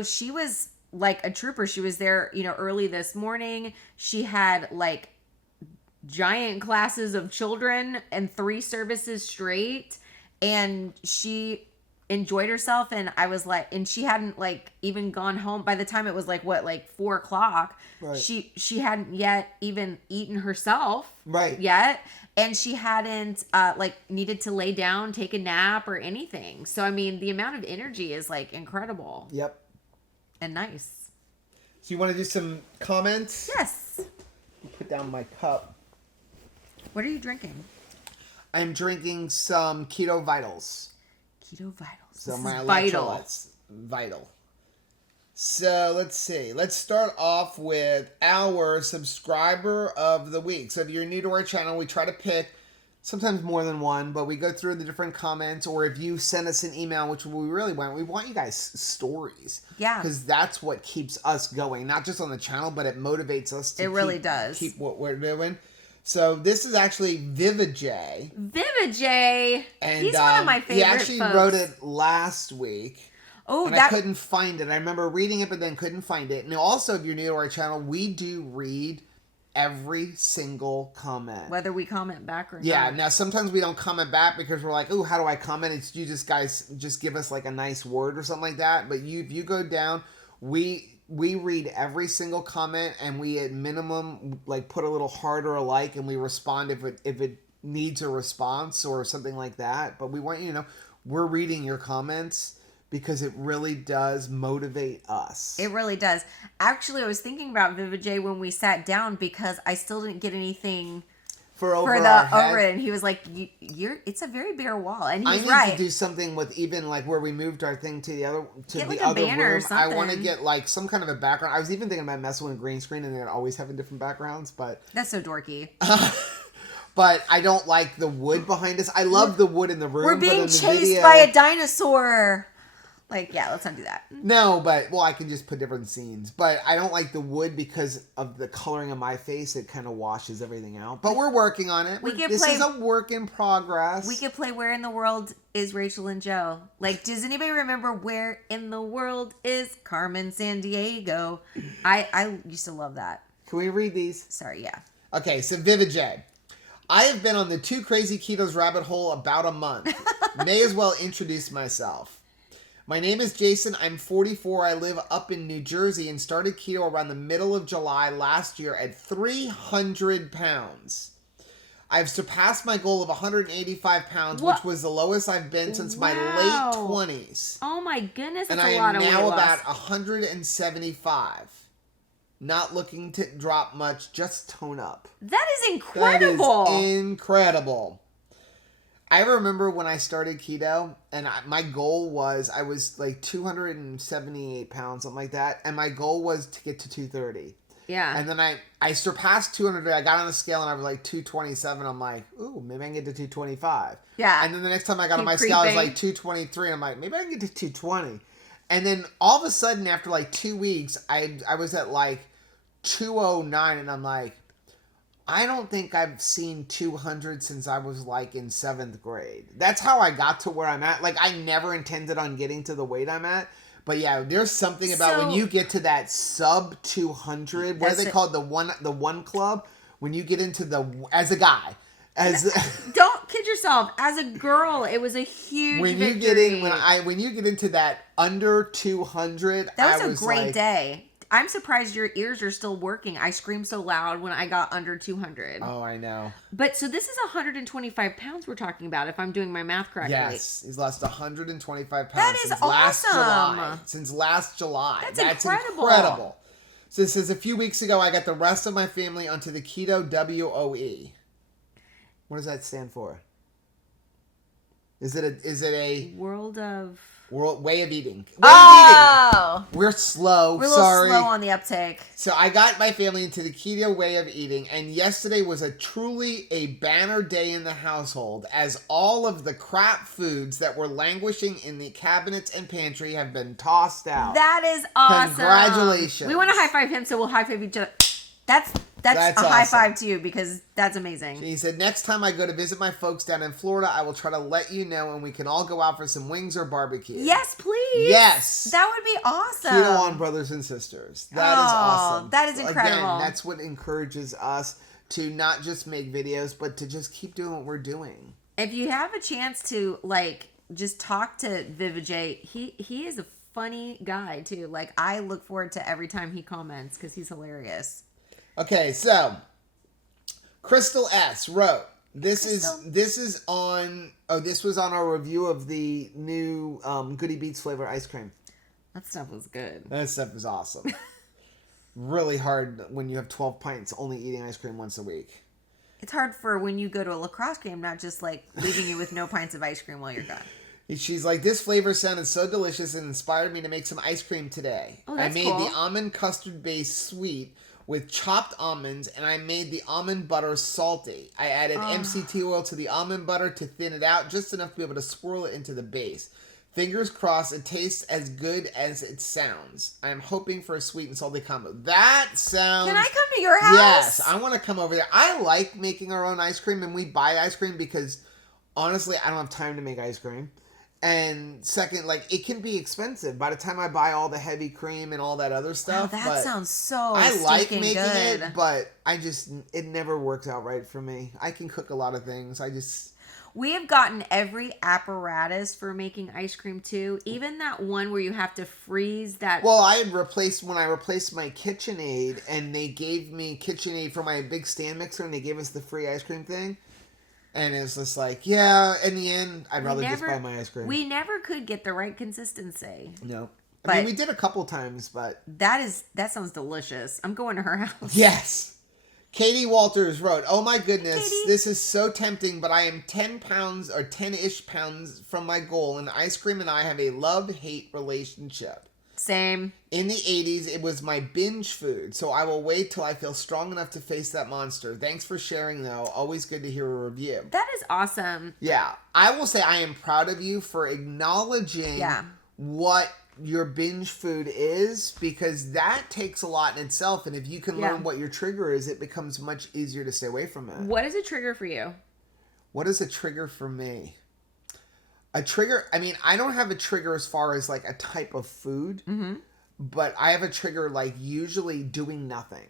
she was like a trooper. She was there, early this morning. She had giant classes of children and 3 services straight. And she enjoyed herself, and I was and she hadn't even gone home by the time it was 4 o'clock. Right. She hadn't yet even eaten herself yet, and she hadn't needed to lay down, take a nap, or anything. So the amount of energy is incredible. Yep. And nice. So you want to do some comments? Yes. Put down my cup. What are you drinking? I'm drinking some Keto Vitals. Keto Vitals. So this my is vital. electrolytes. Vital. So let's see. Let's start off with our subscriber of the week. So if you're new to our channel, we try to pick sometimes more than one, but we go through the different comments, or if you send us an email, which we really want, we want you guys stories. Yeah. Because that's what keeps us going, not just on the channel, but it motivates us to really does. Keep what we're doing. So this is actually Vivajay. Vivajay. And he's one of my favorite He actually folks. wrote it last week. Oh, and I couldn't find it. I remember reading it, but then couldn't find it. And also, if you're new to our channel, we do read every single comment. Whether we comment back or not. Yeah, now sometimes we don't comment back because we're like, oh, how do I comment? It's you guys just give us a nice word or something like that. But if you go down, we read every single comment, and we at minimum put a little heart or a like, and we respond if it needs a response or something like that. But we want you to know we're reading your comments, because it really does motivate us. It really does. Actually, I was thinking about Vivajay when we sat down, because I still didn't get anything for over it. And he was like, it's a very bare wall. And he's right. I need to do something with even where we moved our thing to the other get a banner room. or something. I want to get some kind of a background. I was even thinking about messing with a green screen, and then always having different backgrounds, but that's so dorky. but I don't like the wood behind us. I love the wood in the room. We're but in being the chased video, by a dinosaur. Like, yeah, let's not do that. No, but, well, I can just put different scenes. But I don't like the wood because of the coloring of my face. It kind of washes everything out. But we're working on it. This is a work in progress. We could play Where in the World is Rachel and Joe? Like, does anybody remember Where in the World is Carmen Sandiego? I used to love that. Can we read these? Sorry, yeah. Okay, so Vivid J. I have been on the Two Crazy Ketos rabbit hole about a month. May as well introduce myself. My name is Jason. I'm 44. I live up in New Jersey and started keto around the middle of July last year at 300 pounds. I've surpassed my goal of 185 pounds, which was the lowest I've been since my late 20s. Oh my goodness, that's and a lot of weight loss. And I am now about 175. Not looking to drop much, just tone up. That is incredible. That is incredible. I remember when I started keto, and my goal was, I was like 278 pounds, something like that, and my goal was to get to 230. Yeah. And then I surpassed 200. I got on the scale, and I was like 227. I'm like, ooh, maybe I can get to 225. Yeah. And then the next time I got on my scale, I was like 223. I'm like, maybe I can get to 220. And then all of a sudden, after like 2 weeks, I was at like 209, and I'm like, I don't think I've seen 200 since I was like in 7th grade. That's how I got to where I'm at. Like, I never intended on getting to the weight I'm at. But yeah, there's something about when you get to that sub 200, what are they called? The one club? When you get into as a guy. Don't kid yourself. As a girl, it was a huge victory. When you get into that under 200, that was a great day. I'm surprised your ears are still working. I screamed so loud when I got under 200. Oh, I know. But so this is 125 pounds we're talking about, if I'm doing my math correctly. Yes, he's lost 125 pounds that is since awesome. last July. Since last July. That's incredible. So this is a few weeks ago, I got the rest of my family onto the Keto WOE. What does that stand for? Is it a way of eating? We're slow. We're a little slow on the uptake. So I got my family into the keto way of eating, and yesterday was truly a banner day in the household, as all of the crap foods that were languishing in the cabinets and pantry have been tossed out. That is awesome. Congratulations. We want to high five him, so we'll high five each other. That's a awesome. high five to you, because that's amazing. He said, next time I go to visit my folks down in Florida, I will try to let you know, and we can all go out for some wings or barbecue. Yes, please. Yes. That would be awesome. Keto on, brothers and sisters. That is awesome. That is incredible. Again, that's what encourages us to not just make videos, but to just keep doing what we're doing. If you have a chance to, just talk to Vivajay, he is a funny guy, too. I look forward to every time he comments, because he's hilarious. Okay, so Crystal S wrote, this was on our review of the new Goody Beats flavor ice cream. That stuff was good. That stuff is awesome. Really hard when you have 12 pints only eating ice cream once a week. It's hard for when you go to a lacrosse game, not just leaving you with no pints of ice cream while you're gone. She's like, this flavor sounded so delicious and inspired me to make some ice cream today. Oh, that's I made cool. the almond custard base sweet with chopped almonds, and I made the almond butter salty. I added MCT oil to the almond butter to thin it out, just enough to be able to swirl it into the base. Fingers crossed, it tastes as good as it sounds. I'm hoping for a sweet and salty combo. That sounds... Can I come to your house? Yes, I want to come over there. I like making our own ice cream, and we buy ice cream because, honestly, I don't have time to make ice cream. And second, it can be expensive by the time I buy all the heavy cream and all that other stuff. Wow, that sounds so I like making good. it, but it never works out right for me. I can cook a lot of things. We have gotten every apparatus for making ice cream too. Even that one where you have to freeze that. Well, when I replaced my KitchenAid, and they gave me KitchenAid for my big stand mixer, and they gave us the free ice cream thing. And it's just in the end, I'd rather just buy my ice cream. We never could get the right consistency. No. I mean, we did a couple times, but... That sounds delicious. I'm going to her house. Yes. Katie Walters wrote, oh my goodness, Katie. This is so tempting, but I am 10 pounds or 10-ish pounds from my goal, and ice cream and I have a love-hate relationship. Same. In the 80s, it was my binge food, so I will wait till I feel strong enough to face that monster. Thanks for sharing, though. Always good to hear a review. That is awesome. Yeah, I will say I am proud of you for acknowledging what your binge food is, because that takes a lot in itself, and if you can learn what your trigger is, it becomes much easier to stay away from it. What is a trigger for you? What is a trigger for me? A trigger, I mean, I don't have a trigger as far as like a type of food, but I have a trigger like usually doing nothing.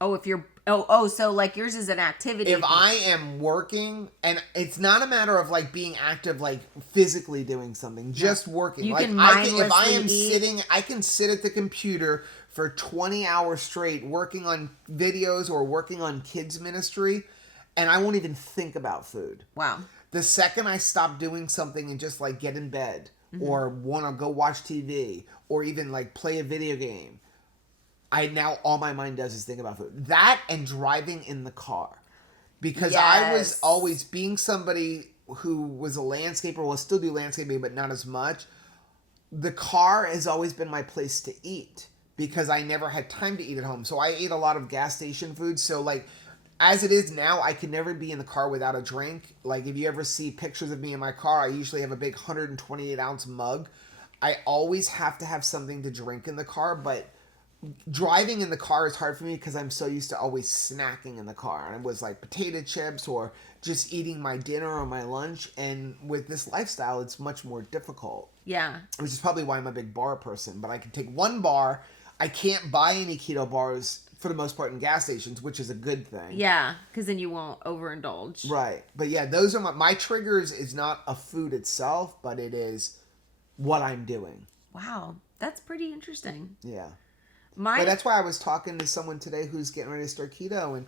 Oh, if you're so like yours is an activity. If I am working, and it's not a matter of like being active, like physically doing something, just working. You like can if I am mindlessly sitting, I can sit at the computer for 20 hours straight working on videos or working on kids ministry, and I won't even think about food. Wow. The second I stop doing something and just like get in bed or want to go watch TV or even like play a video game, all my mind does is think about food. That and driving in the car. Because I was always being somebody who was a landscaper, will still do landscaping, but not as much. The car has always been my place to eat because I never had time to eat at home. So I ate a lot of gas station food. So like, as it is now, I can never be in the car without a drink. Like, if you ever see pictures of me in my car, I usually have a big 128-ounce mug. I always have to have something to drink in the car, but driving in the car is hard for me because I'm so used to always snacking in the car. And it was like potato chips or just eating my dinner or my lunch. And with this lifestyle, it's much more difficult. Yeah. Which is probably why I'm a big bar person. But I can take one bar. I can't buy any keto bars for the most part in gas stations, which is a good thing. Yeah, because then you won't overindulge. Right. But yeah, those are my triggers is not a food itself, but it is what I'm doing. Wow. That's pretty interesting. Yeah. But that's why I was talking to someone today who's getting ready to start keto,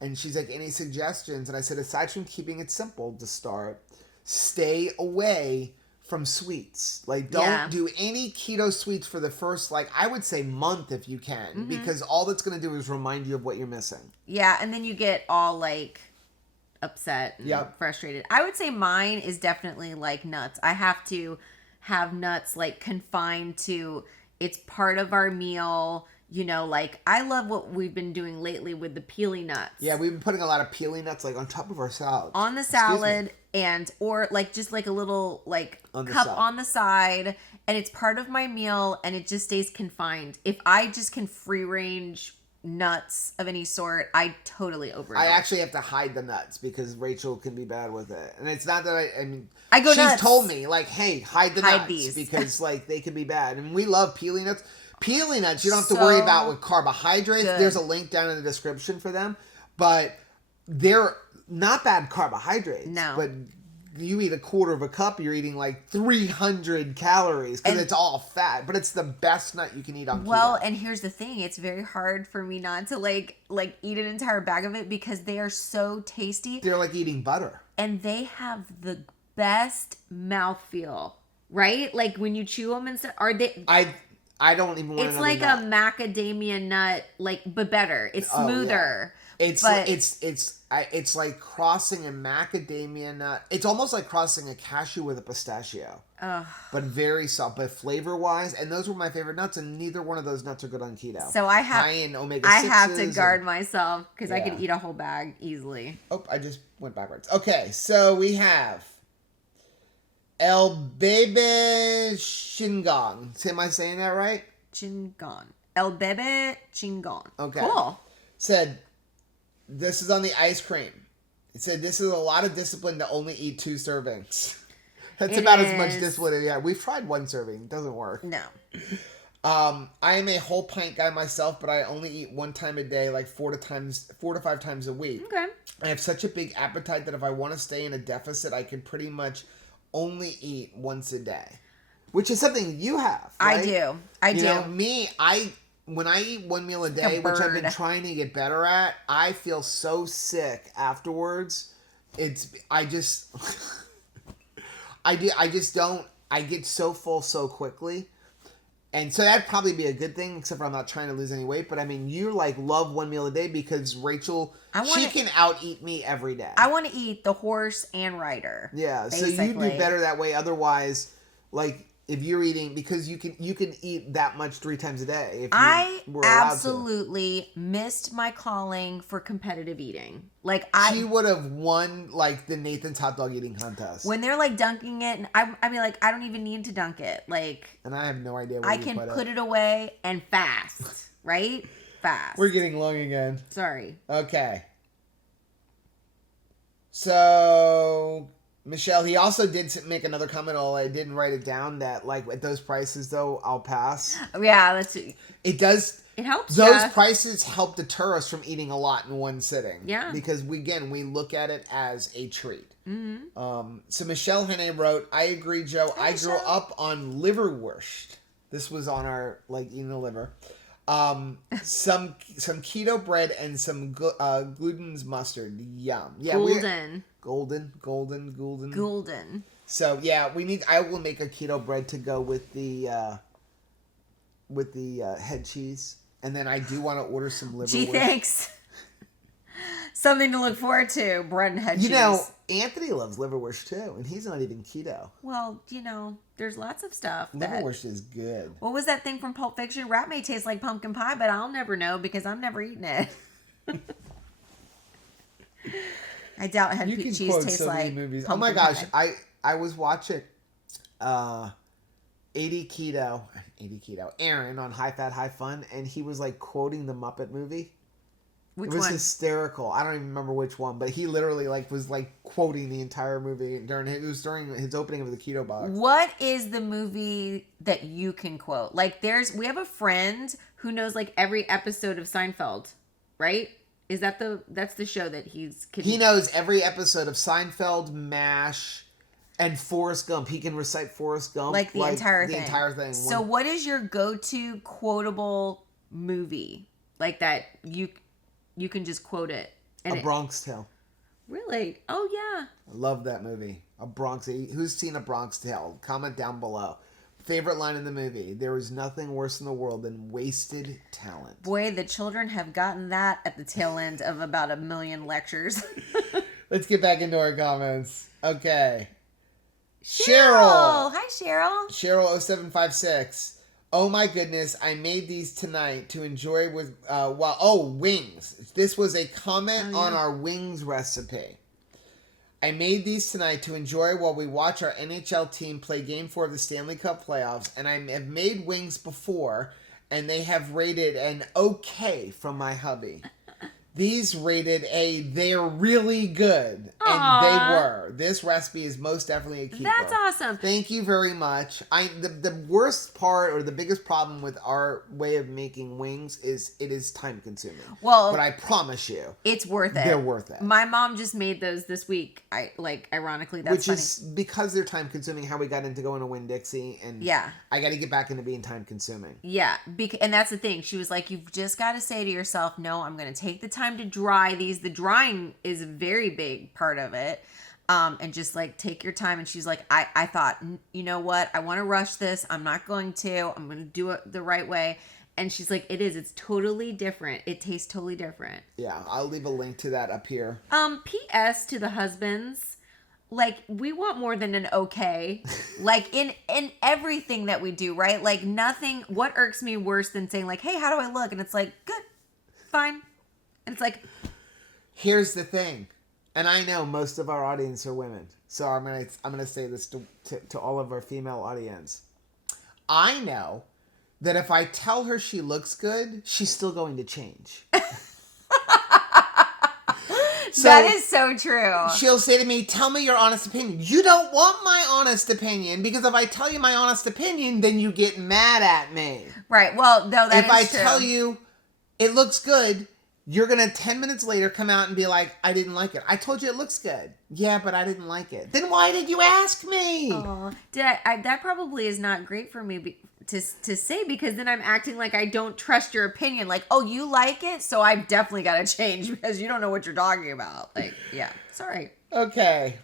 and she's like, any suggestions? And I said, aside from keeping it simple to start, stay away from sweets. Like, don't do any keto sweets for the first, like, I would say month if you can, because all that's going to do is remind you of what you're missing. Yeah, and then you get all, like, upset and frustrated. I would say mine is definitely, like, nuts. I have to have nuts, like, confined to, it's part of our meal. You know, like, I love what we've been doing lately with the peely nuts. Yeah, we've been putting a lot of peely nuts, like, on top of our salad. On the salad, or, like, just, like, a little, like, cup on the side. And it's part of my meal, and it just stays confined. If I just can free-range nuts of any sort, I totally overindulge. I actually have to hide the nuts, because Rachel can be bad with it. And it's not that I mean, she's nuts. Told me, like, hey, hide nuts. These. Because, like, they can be bad. And we love peely nuts. Peely nuts, you don't have to worry about with carbohydrates. Good. There's a link down in the description for them. But they're not bad carbohydrates. No. But you eat a quarter of a cup, you're eating like 300 calories because it's all fat. But it's the best nut you can eat on keto. Well, and here's the thing. It's very hard for me not to like eat an entire bag of it because they are so tasty. They're like eating butter. And they have the best mouthfeel, right? Like when you chew them and stuff. Are they... I don't even want to It's know like the nut. a macadamia nut, like, but better. It's smoother. It's like crossing a macadamia nut. It's almost like crossing a cashew with a pistachio. But very soft, but flavor wise, and those were my favorite nuts, and neither one of those nuts are good on keto. So I have high in omega 6s. I have to guard myself because I could eat a whole bag easily. Oh, I just went backwards. Okay, so we have El Bebe Shingon. Am I saying that right? Chingon. El Bebe Chingon. Okay. Cool. Said, this is on the ice cream. It said, this is a lot of discipline to only eat 2 servings. That's about as much discipline as we've tried 1 serving. It doesn't work. No. I am a whole pint guy myself, but I only eat 1 time a day, like 4 to 5 times a week. Okay. I have such a big appetite that if I want to stay in a deficit, I can pretty much only eat once a day, which is something you have. Right? I do. You know, me, when I eat 1 meal a day, which I've been trying to get better at, I feel so sick afterwards. I get so full so quickly. And so that'd probably be a good thing, except for I'm not trying to lose any weight. But I mean, you like love 1 meal a day because Rachel, she can out eat me every day. I want to eat the horse and rider. Yeah, basically. So you do better that way. Otherwise, like If you're eating, because you can eat that much 3 times a day if I you were allowed to. absolutely missed my calling for competitive eating. Like She would have won like the Nathan's hot dog eating contest. when they're like dunking it, and I mean, like, I don't even need to dunk it. Like, And I have no idea where I you can put it away and fast, right? Fast. We're getting long again. Sorry. Okay. So, Michelle, he also did make another comment, although I didn't write it down, that like at those prices though, I'll pass. Yeah, that's It does. it helps. Those prices help deter us from eating a lot in one sitting. Yeah. Because we look at it as a treat. Mm-hmm. So Michelle Henne wrote, I agree, Joe. Hi, I grew Michelle. up on liverwurst. This was on our, like, eating the liver. Some keto bread and some gluten's mustard. Yum. Yeah, golden. So yeah, I will make a keto bread to go with the head cheese, and then I do want to order some liver. Gee, thanks. Something to look forward to. Bread and head cheese. You know, Anthony loves liverwurst too, and he's not even keto. Well, there's lots of stuff. Liverwurst is good. What was that thing from Pulp Fiction? Rat may taste like pumpkin pie, but I'll never know because I'm never eating it. I doubt head cheese tastes like movies. pumpkin Oh my gosh, pie. I was watching 80 Keto, Aaron on High Fat High Fun, and he was like quoting the Muppet movie. Which it was one? hysterical. I don't even remember which one, but he literally was quoting the entire movie during his opening of the Keto box. What is the movie that you can quote? Like we have a friend who knows like every episode of Seinfeld, right? Is that's the show that he knows every episode of Seinfeld, MASH, and Forrest Gump. He can recite Forrest Gump like the entire thing. The entire thing. So what is your go-to quotable movie like that you can just quote it? A Bronx Tale. Really? Oh yeah. I love that movie. Who's seen A Bronx Tale? Comment down below. Favorite line in the movie: there is nothing worse in the world than wasted talent. Boy, the children have gotten that at the tail end of about 1 million lectures. Let's get back into our comments. Okay. Cheryl! Hi, Cheryl. Cheryl 0756. Oh my goodness, I made these tonight to enjoy with wings. This was a comment on our wings recipe. I made these tonight to enjoy while we watch our NHL team play Game 4 of the Stanley Cup playoffs, and I have made wings before, and they have rated an okay from my hubby. These rated a they're really good. Aww. And they were. This recipe is most definitely a keeper. That's awesome. Thank you very much. The worst part or the biggest problem with our way of making wings is it is time consuming. Well, but I promise you, it's worth it. They're worth it. My mom just made those this week. Ironically, that's Which funny. is because they're time consuming how we got into going to Winn-Dixie, and I got to get back into being time consuming. Yeah, and that's the thing. She was like, you've just got to say to yourself, no, I'm going to take the time to dry these. The drying is a very big part of it. And just like take your time. And she's like, I thought, you know what? I want to rush this. I'm not going to. I'm going to do it the right way. And she's like, it's totally different. It tastes totally different. Yeah, I'll leave a link to that up here. P.S. to the husbands, like, we want more than an okay. Like, in everything that we do, right? Like, nothing, what irks me worse than saying, like, hey, how do I look? And it's like, good, fine. And it's like... Here's the thing. And I know most of our audience are women. So I'm gonna say this to all of our female audience. I know that if I tell her she looks good, she's still going to change. So that is so true. She'll say to me, tell me your honest opinion. You don't want my honest opinion, because if I tell you my honest opinion, then you get mad at me. Right. Well, no, that if I tell you it looks good, you're going to 10 minutes later come out and be like, I didn't like it. I told you it looks good. Yeah, but I didn't like it. Then why did you ask me? Oh, that probably is not great for me to say, because then I'm acting like I don't trust your opinion. Like, oh, you like it? So I've definitely got to change because you don't know what you're talking about. Like, yeah, sorry. Okay.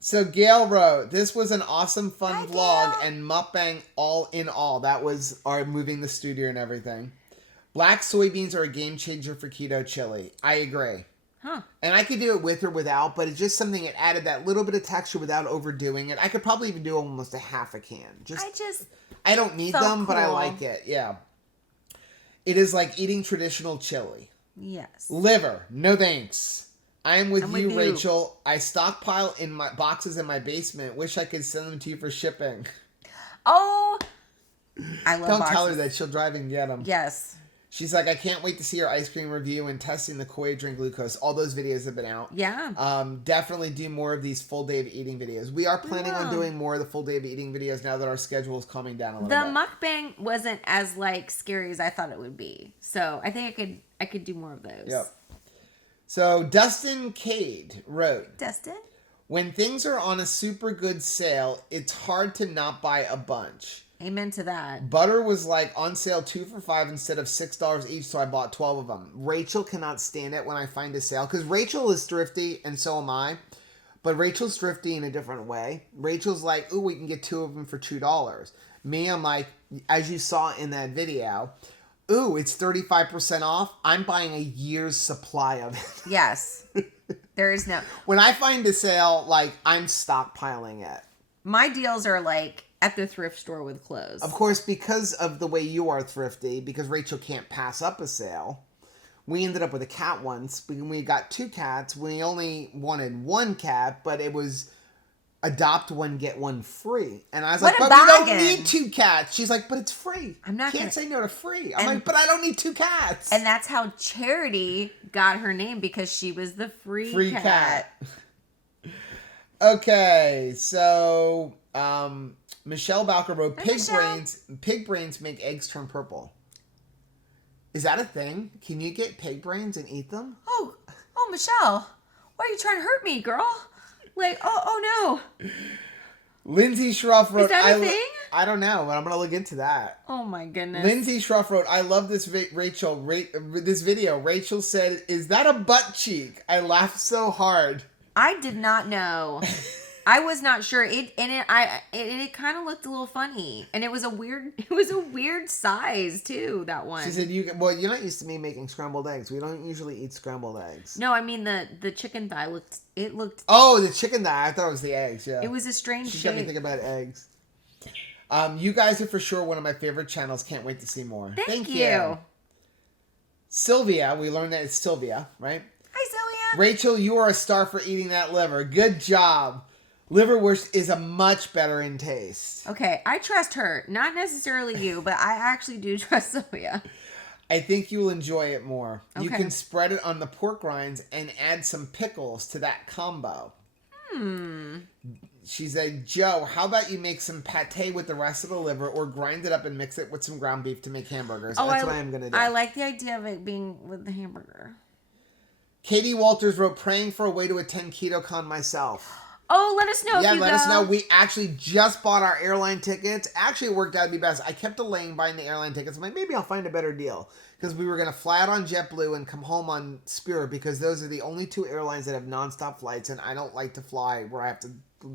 So Gail wrote, this was an awesome fun vlog, Gail. and mukbang all in all. That was our moving the studio and everything. Black soybeans are a game changer for keto chili. I agree. Huh. And I could do it with or without, but it's just something that added that little bit of texture without overdoing it. I could probably even do almost a half a can. I don't need felt them, but I cool. like it. Yeah. It is like eating traditional chili. Yes. Liver, no thanks. I am with you, you. Rachel. I stockpile in my boxes in my basement. Wish I could send them to you for shipping. Oh, I love Don't boxes. tell her that, she'll drive and get them. Yes. She's like, I can't wait to see your ice cream review and testing the Koi drink glucose. All those videos have been out. Yeah. Definitely do more of these full day of eating videos. We are planning on doing more of the full day of eating videos now that our schedule is calming down a little bit. The mukbang wasn't as like scary as I thought it would be. So I think I could do more of those. Yep. So Dustin Cade wrote, Dustin? when things are on a super good sale, it's hard to not buy a bunch. Amen to that. Butter was like on sale 2 for $5 instead of $6 each, so I bought 12 of them. Rachel cannot stand it when I find a sale, because Rachel is thrifty, and so am I. But Rachel's thrifty in a different way. Rachel's like, ooh, we can get 2 of them for $2. Me, I'm like, as you saw in that video, ooh, it's 35% off. I'm buying a year's supply of it. Yes. There is no... When I find a sale, like, I'm stockpiling it. My deals are like at the thrift store with clothes. Of course, because of the way you are thrifty, because Rachel can't pass up a sale, we ended up with a cat once. We got 2 cats. We only wanted 1 cat, but it was adopt one, get one free. And I was like, but we don't need 2 cats. She's like, but it's free. Can't say no to free. I'm like, but I don't need 2 cats. And that's how Charity got her name, because she was the free cat. Okay, so Michelle Balker wrote, pig brains make eggs turn purple. Is that a thing? Can you get pig brains and eat them? Oh, Michelle, why are you trying to hurt me, girl? Like, oh no. Lindsay Schruff wrote, is that a thing? I don't know, but I'm going to look into that. Oh my goodness. Lindsay Schruff wrote, I love this this video. Rachel said, is that a butt cheek? I laughed so hard. I did not know. I was not sure. It kind of looked a little funny, and it was a weird size too. That one. She said, you're not used to me making scrambled eggs. We don't usually eat scrambled eggs. No, I mean the chicken thigh looked. Oh, the chicken thigh. I thought it was the eggs. Yeah. It was a strange shape. She got me thinking about eggs. You guys are for sure one of my favorite channels. Can't wait to see more. Thank you. Sylvia, we learned that it's Sylvia, right? Hi, Sylvia. Rachel, you are a star for eating that liver. Good job. Liverwurst is a much better in taste. Okay, I trust her. Not necessarily you, but I actually do trust Sylvia. I think you'll enjoy it more. Okay. You can spread it on the pork rinds and add some pickles to that combo. She said, Joe, how about you make some pate with the rest of the liver, or grind it up and mix it with some ground beef to make hamburgers. That's what I'm going to do. I like the idea of it being with the hamburger. Katie Walters wrote, praying for a way to attend KetoCon myself. Oh, let us know if you let us know. We actually just bought our airline tickets. Actually, it worked out to be best. I kept delaying buying the airline tickets. I'm like, maybe I'll find a better deal. Because we were going to fly out on JetBlue and come home on Spirit, because those are the only 2 airlines that have nonstop flights, and I don't like to fly where I have to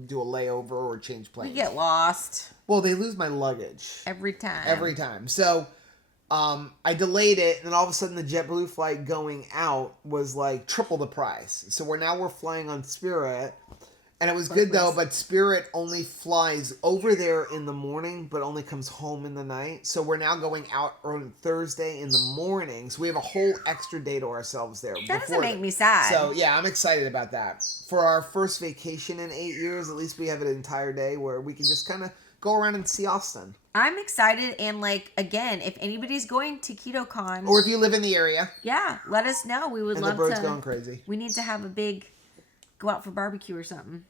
do a layover or change planes. We get lost. Well, they lose my luggage. Every time. Every time. So, I delayed it, and then all of a sudden the JetBlue flight going out was like triple the price. So we're flying on Spirit. And it was good, though, but Spirit only flies over there in the morning, but only comes home in the night. So we're now going out on Thursday in the morning. So we have a whole extra day to ourselves there. That doesn't make me sad. So, yeah, I'm excited about that. For our first vacation in 8 years, at least we have an entire day where we can just kind of go around and see Austin. I'm excited, and, like, again, if anybody's going to KetoCon... Or if you live in the area. Yeah, let us know. We would love to... And the bird's going crazy. We need to have a big... Go out for barbecue or something.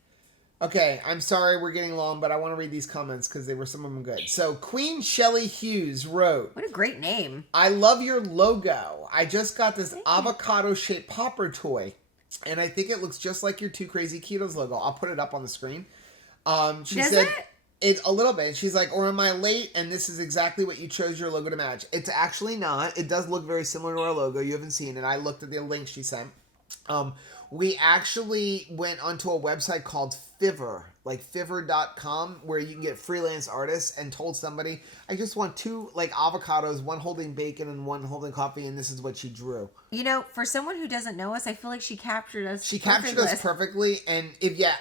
Okay, I'm sorry we're getting long, but I want to read these comments because some of them good. So, Queen Shelley Hughes wrote... What a great name. I love your logo. I just got this avocado-shaped popper toy, and I think it looks just like your 2 Crazy Ketos logo. I'll put it up on the screen. She said... It's a little bit. She's like, or am I late? And this is exactly what you chose your logo to match. It's actually not. It does look very similar to our logo. You haven't seen it. I looked at the link she sent. We actually went onto a website called Fiverr, like Fiverr.com, where you can get freelance artists, and told somebody, I just want 2 like avocados, one holding bacon and one holding coffee, and this is what she drew. You know, for someone who doesn't know us, I feel like she captured us. She captured us perfectly, and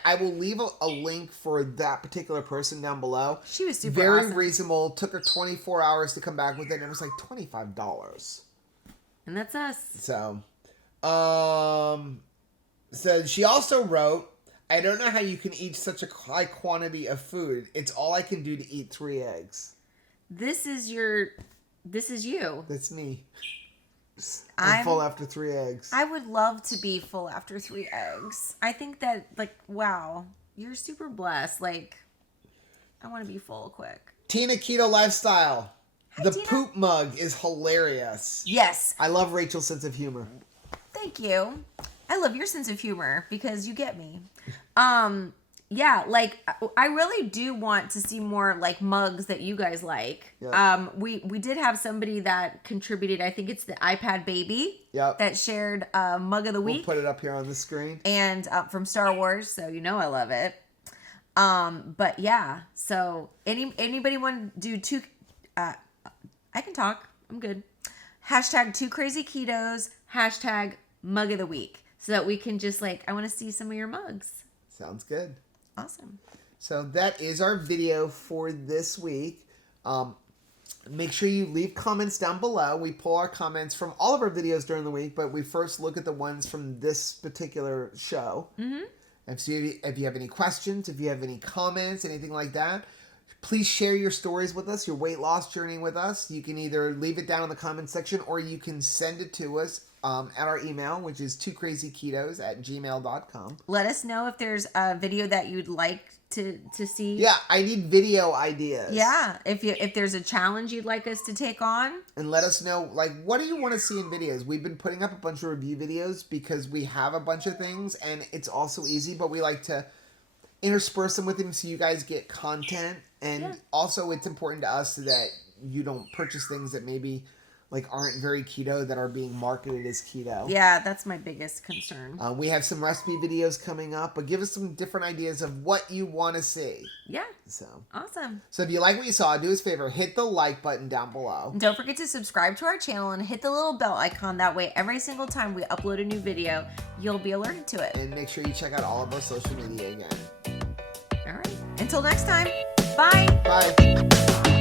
I will leave a link for that particular person down below. She was super very awesome. reasonable. Took her 24 hours to come back with it, and it was like $25. And that's us. So she also wrote, I don't know how you can eat such a high quantity of food. It's all I can do to eat 3 eggs. This is you. That's me. I'm full after 3 eggs. I would love to be full after 3 eggs. I think that, like, wow, you're super blessed. Like, I want to be full quick. Tina Keto Lifestyle. Hi, The Tina. poop mug is hilarious. Yes. I love Rachel's sense of humor. Thank you. I love your sense of humor because you get me. Yeah, like I really do want to see more like mugs that you guys like. Yep. We did have somebody that contributed. I think it's the iPad baby. Yep. That shared mug of the week. We'll put it up here on the screen. And from Star Wars, so you know I love it. But yeah, so anybody want to do 2? I can talk. I'm good. Hashtag 2 crazy ketos. Hashtag mug of the week, so that we can just like I want to see some of your mugs. Sounds good. Awesome. So that is our video for this week. Make sure you leave comments down below. We pull our comments from all of our videos during the week, but we first look at the ones from this particular show. Mm-hmm. And see if you have any questions, if you have any comments, anything like that, please share your stories with us, your weight loss journey with us. You can either leave it down in the comment section or you can send it to us at our email, which is 2crazyketos@gmail.com. Let us know if there's a video that you'd like to see. Yeah, I need video ideas. Yeah, if there's a challenge you'd like us to take on. And let us know, like, what do you want to see in videos? We've been putting up a bunch of review videos because we have a bunch of things, and it's also easy, but we like to intersperse them with them so you guys get content. And also it's important to us that you don't purchase things that maybe like aren't very keto that are being marketed as keto. Yeah, that's my biggest concern. We have some recipe videos coming up, but give us some different ideas of what you want to see. Yeah. So Awesome. So if you like what you saw, do us a favor, hit the like button down below. And don't forget to subscribe to our channel and hit the little bell icon. That way, every single time we upload a new video, you'll be alerted to it. And make sure you check out all of our social media again. All right. Until next time. Bye. Bye.